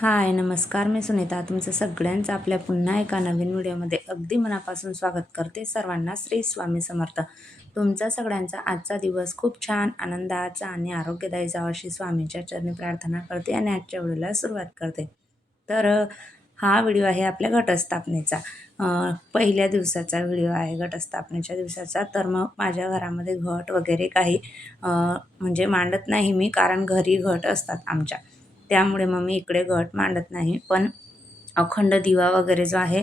हाय नमस्कार मी सुनीता. तुमचं सगळ्यांचं आपल्या पुन्हा एका नवीन व्हिडिओमध्ये अगदी मनापासून स्वागत करते सर्वांना श्री स्वामी समर्थ. तुमचा सगळ्यांचा आजचा दिवस खूप छान आनंदाचा आणि आरोग्यदायी जावा अशी स्वामींच्या चरणी प्रार्थना करते आणि आजच्या व्हिडिओला सुरुवात करते. तर हा व्हिडिओ आहे आपल्या घटस्थापनेचा. पहिल्या दिवसाचा व्हिडिओ आहे घटस्थापनेच्या दिवसाचा. तर मग माझ्या घरामध्ये घट वगैरे काही म्हणजे मांडत नाही मी कारण घरी घट असतात आमच्या. त्यामुळे मग मी इकडे घट मांडत नाही. पण अखंड दिवा वगैरे जो आहे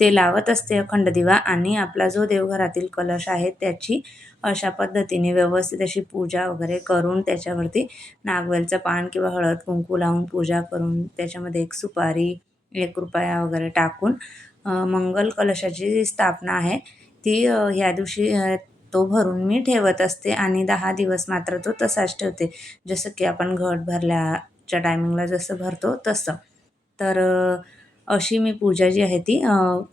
ते लावत असते अखंड दिवा. आणि आपला जो देवघरातील कलश आहे त्याची अशा पद्धतीने व्यवस्थित अशी पूजा वगैरे करून त्याच्यावरती नागवेलचं पान किंवा हळद कुंकू लावून पूजा करून त्याच्यामध्ये एक सुपारी एक रुपया वगैरे टाकून मंगल कलशाची जी स्थापना आहे ती ह्या दिवशी तो भरून मी ठेवत असते. आणि दहा दिवस मात्र तो तसाच ठेवते. जसं की आपण घट भरल्या भरल्याच्या टायमिंगला जसं भरतो तसं. तर अशी मी पूजा जी आहे ती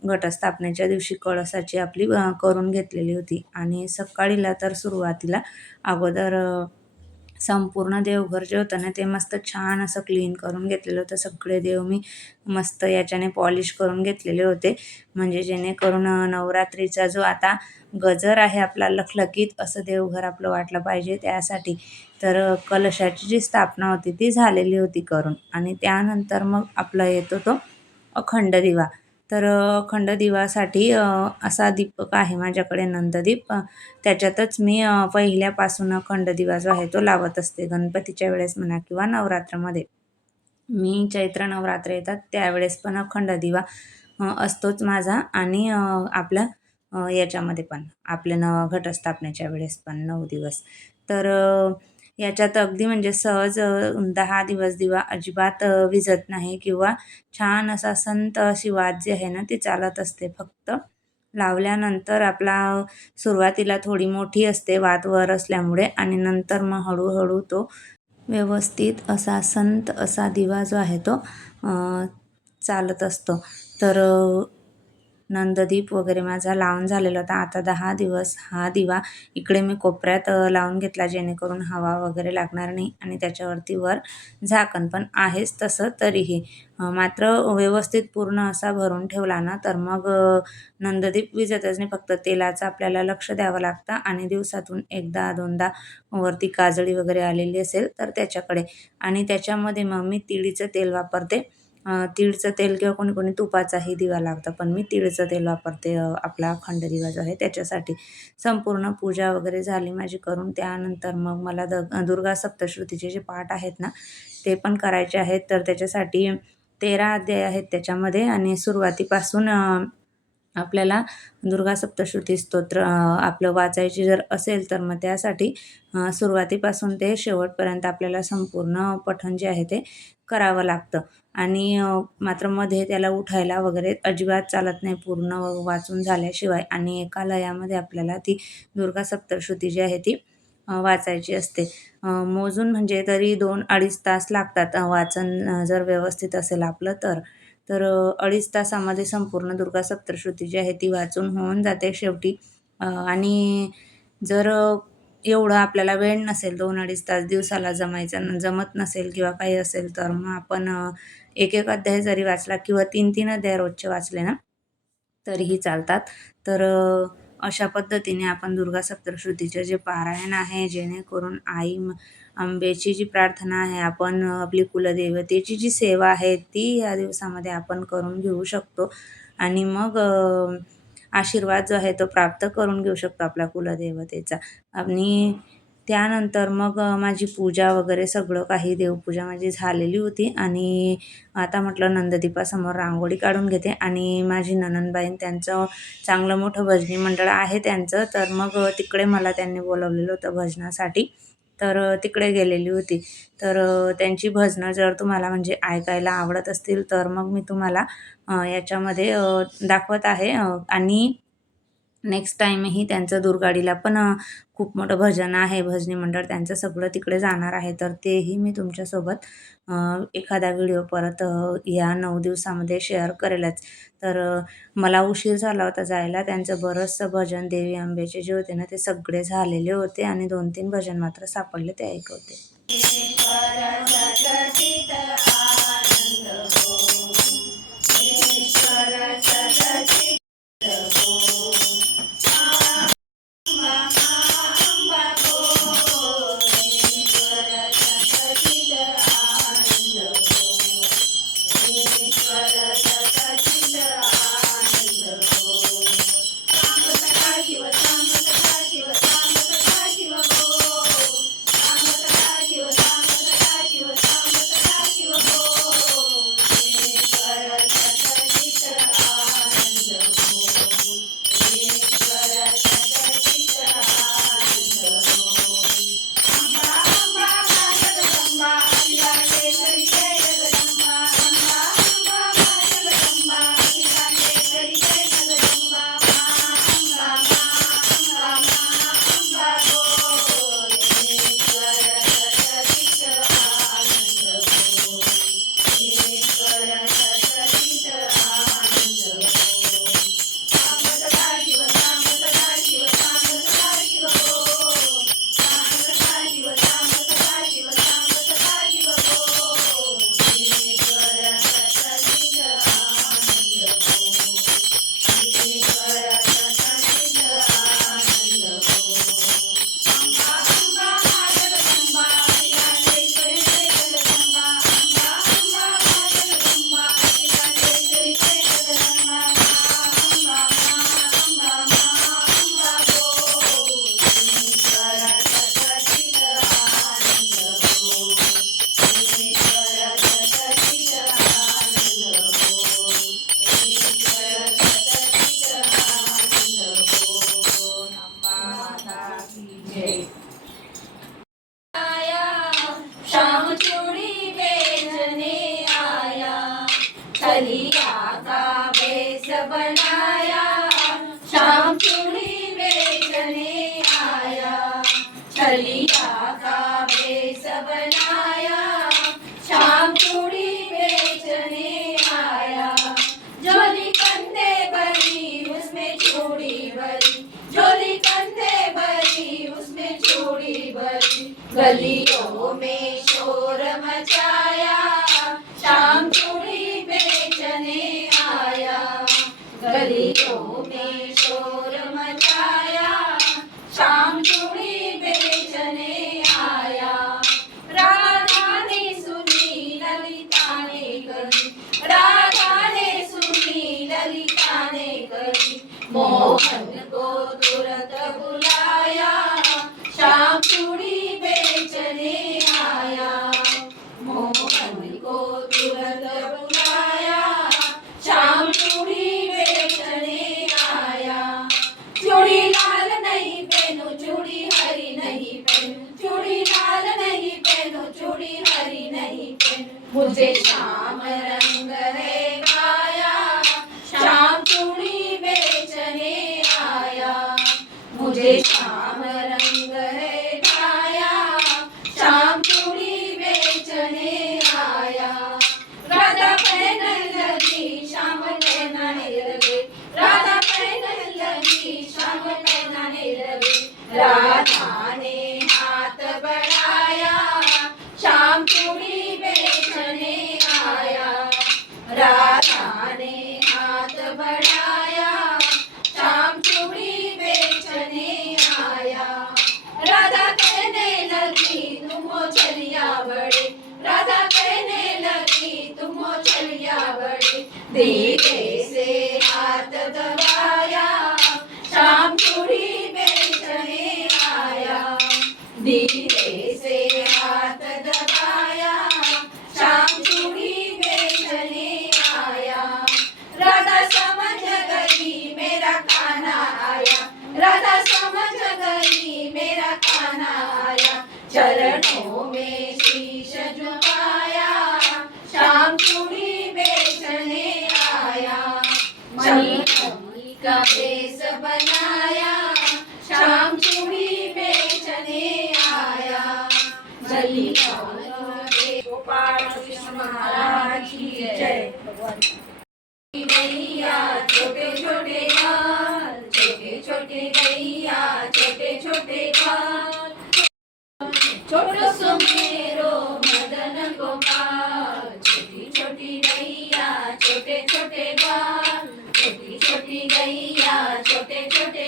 घटस्थापनेच्या दिवशी कळसाची आपली करून घेतलेली होती. आणि सकाळीला तर सुरुवातीला अगोदर संपूर्ण देवघर जे होतं ना ते मस्त छान असं क्लीन करून घेतलेलं होतं. सगळे देव मी मस्त याच्याने पॉलिश करून घेतलेले होते. म्हणजे जेणेकरून नवरात्रीचा जो आता गजर आहे आपला लखलखीत असं देवघर आपलं वाटलं पाहिजे त्यासाठी. तर कलशाची जी स्थापना होती ती झालेली होती करून. आणि त्यानंतर मग आपला येतो तो अखंड दिवा. तर खंडदिवासाठी असा दीपक आहे माझ्याकडे नंददीप. त्याच्यातच मी पहिल्यापासून खंडदिवा जो आहे तो लावत असते. गणपतीच्या वेळेस म्हणा किंवा नवरात्रामध्ये. मी चैत्र नवरात्र येतात त्यावेळेस पण खंडदिवा असतोच माझा आणि अ, आपल्या याच्यामध्ये पण आपल्या न घटस्थापनेच्या वेळेस पण नऊ दिवस. तर याच्यात अगदी म्हणजे सहज दहा दिवस दिवा अजिबात विजत विझत नाही किंवा छान असा संत अशी वाद जी आहे ना ती चालत असते. फक्त लावल्यानंतर आपला सुरुवातीला थोडी मोठी असते वात वर असल्यामुळे आणि नंतर मग हळूहळू तो व्यवस्थित असा संत असा दिवा जो आहे तो चालत असतो. तर नंददीप वगैरे माझा लावून झालेला होता. आता दहा दिवस हा दिवा इकडे मी कोपऱ्यात लावून घेतला जेणेकरून हवा वगैरे लागणार नाही आणि त्याच्यावरती वर झाकण पण आहेच तसं तरीही. मात्र व्यवस्थित पूर्ण असा भरून ठेवला ना तर मग नंददीप विजतच नाही. फक्त तेलाचं आपल्याला लक्ष द्यावं लागतं आणि दिवसातून एकदा दोनदा वरती काजळी वगैरे आलेली असेल तर त्याच्याकडे. आणि त्याच्यामध्ये मग मी तिळीचं तेल वापरते. तिळचं तेल किंवा कोणी कोणी तुपाचाही दिवा लावतं पण मी तिळचं तेल वापरते आपला अखंड दिवा जो आहे त्याच्यासाठी. संपूर्ण पूजा वगैरे झाली माझी करून त्यानंतर मग मला द दुर्गा सप्तश्रुतीचे जे पाठ आहेत ना ते पण करायचे आहेत. तर त्याच्यासाठी तेरा अध्याय आहेत त्याच्यामध्ये आणि सुरुवातीपासून आपल्याला दुर्गा सप्तश्रुती स्तोत्र आपलं वाचायची जर असेल तर मग त्यासाठी सुरुवातीपासून ते शेवटपर्यंत आपल्याला संपूर्ण पठण जे आहे ते करावं लागतं. आणि मात्रमध्ये त्याला उठायला वगैरे अजिबात चालत नाही पूर्ण व- वाचून झाल्याशिवाय. आणि एका लयामध्ये आपल्याला ती दुर्गा सप्तश्रुती जी आहे ती वाचायची असते. मोजून म्हणजे तरी दोन अडीच तास लागतात वाचन जर व्यवस्थित असेल आपलं तर. तर अडीच तासामध्ये संपूर्ण दुर्गा सप्तशृती जी आहे ती वाचून होऊन जाते शेवटी. आणि जर एवढं आपल्याला वेळ नसेल दोन अडीच तास दिवसाला जमायचं जमत नसेल किंवा काही असेल तर मग आपण एक एक अध्याय जरी वाचला किंवा तीन तीन अध्याय रोजचे वाचले ना तरीही चालतात. तर अशा पद्धतीने आपण दुर्गा सप्तशृतीचे जे पारायण आहे जेणेकरून आई आंबेची जी प्रार्थना आहे आपण आपली कुलदेवतेची जी सेवा आहे ती या दिवसामध्ये आपण करून घेऊ शकतो. आणि मग आशीर्वाद जो आहे तो प्राप्त करून घेऊ शकतो आपल्या कुलदेवतेचा. आणि त्यानंतर मग माझी पूजा वगैरे सगळं काही देवपूजा माझी झालेली होती. आणि आता म्हटलं नंददीपासमोर रांगोळी काढून घेते. आणि माझी ननंदबाईन त्यांचं चांगलं मोठं भजनी मंडळ आहे त्यांचं. तर मग तिकडे मला त्यांनी बोलवलेलं होतं भजनासाठी. तर तिकडे गेलेली होती. तर त्यांची भजनं जर तुम्हाला म्हणजे ऐकायला आवडत असतील तर मग मी तुम्हाला याच्यामध्ये दाखवत आहे. आणि नेक्स्ट टाईमही त्यांचं दुर्गाडीला पण खूप मोठं भजन आहे भजनी मंडळ त्यांचं सगळं तिकडे जाणार आहे. तर तेही मी तुमच्यासोबत एखादा व्हिडिओ परत या नऊ दिवसामध्ये शेअर करेलच. तर मला उशीर झाला होता जायला. त्यांचं बरंचसं भजन देवी आंबेचे जे होते ना ते सगळे झालेले होते आणि दोन तीन भजन मात्र सापडले ते ऐकवते. गलियों में शोर मचाया शाम थोड़ी बेचने आया। गलियों Tony. धीरे से हाथ दबाया, शाम थोड़ी बेचने आया। धीरे से हाथ दबाया, शाम थोड़ी बेचने आया। राधा समझ गई मेरा खाना आया। राधा समझ गई मेरा खाना आया। चरणों गैया छोटे छोटे बाल छोटे छोटे गैया छोटे छोटे बाल छोटो सो मेरो मदन गोपाल छोटी छोटी गैया छोटे छोटे बाल छोटी छोटी गैया छोटे छोटे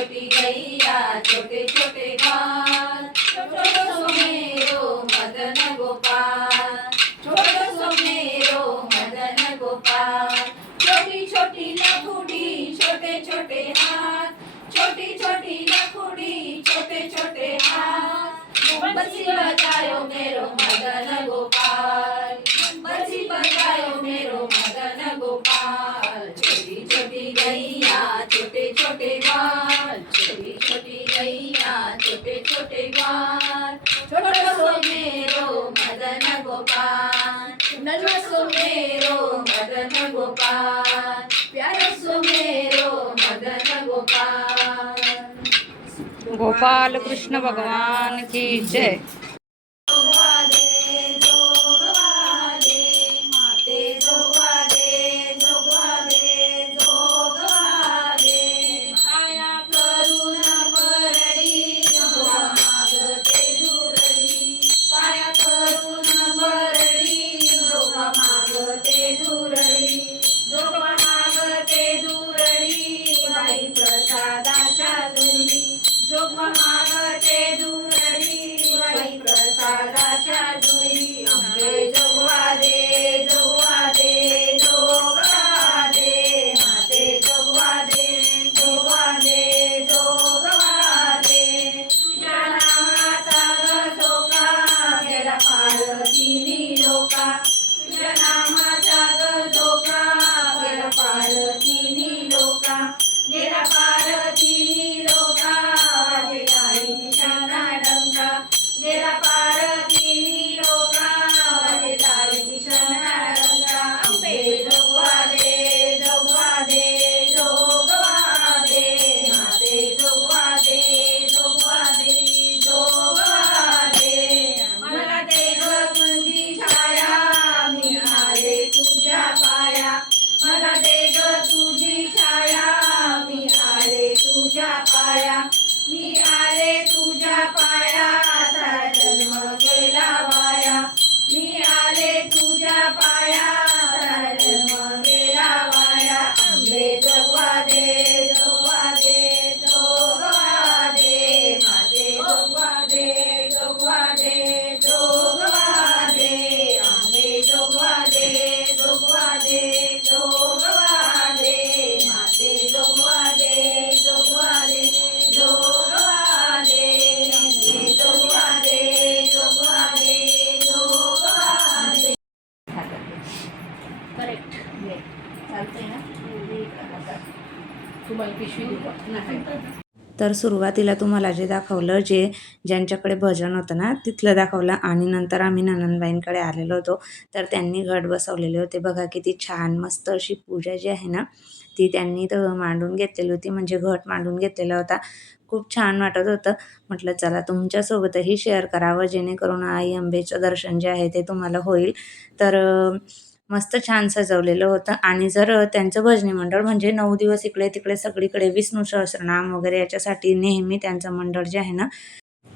छोटी गैया छोटे छोटे बाल छोटो सो मेरो मदन गोपाल छोटो सो मेरो मदन गोपाल छोटी छोटी लखुडी छोटे छोटे हाथ छोटी छोटी लखुडी छोटे छोटे हाथ बसी बजायो मेरो मदन गोपाल छोटे छोटे छोटो सो मेरो मदन गोपाल. नन्हा सो मेरो मदन गोपाल. प्यारो सो मेरो मदन गोपाल. गोपाल कृष्ण भगवान की जय. तुझ्या पाया मी आले तुझ्या पाया. तर सुरुवातीला तुम्हाला जे दाखवलं जे ज्यांच्याकडे भजन होतं ना तिथलं दाखवलं आणि नंतर आम्ही ननंदबाईंकडे आलेलो होतो. तर त्यांनी घट बसवलेले होते. बघा किती छान मस्त अशी पूजा जी आहे ना ती त्यांनी तर मांडून घेतलेली होती. म्हणजे घट मांडून घेतलेला होता. खूप छान वाटत होतं. म्हटलं चला तुमच्यासोबतही शेअर करावं. जेणेकरून आई अंबेचं दर्शन जे आहे ते तुम्हाला होईल. तर मस्त छान सजवलेलं होतं. आणि जर त्यांचं भजनी मंडळ म्हणजे नऊ दिवस इकडे तिकडे सगळीकडे विष्णू सहस्रनाम वगैरे याच्यासाठी नेहमी त्यांचं मंडळ जे आहे ना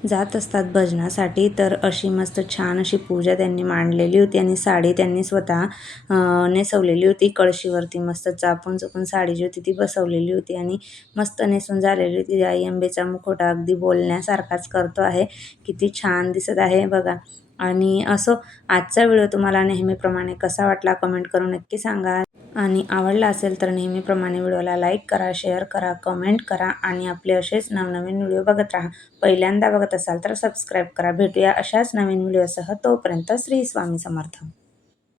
जात असतात भजनासाठी. तर अशी मस्त छान अशी पूजा त्यांनी मांडलेली होती आणि साडी त्यांनी स्वतः नेसवलेली होती. कळशीवरती मस्त चापून चुपून साडी जी होती ती बसवलेली होती आणि मस्त नेसून झालेली होती. आई अंबेचा मुखोटा अगदी बोलण्यासारखाच करतो आहे. किती छान दिसत आहे बघा. आणि असो आजचा व्हिडिओ तुम्हाला नेहमीप्रमाणे कसा वाटला कमेंट करून नक्की सांगा. आणि आवडला असेल तर नेहमीप्रमाणे व्हिडिओला लाईक करा शेअर करा कमेंट करा आणि आपले असेच नवनवीन व्हिडिओ बघत राहा. पहिल्यांदा बघत असाल तर सबस्क्राईब करा. भेटूया अशाच नवीन व्हिडिओसह. तोपर्यंत श्री स्वामी समर्थ.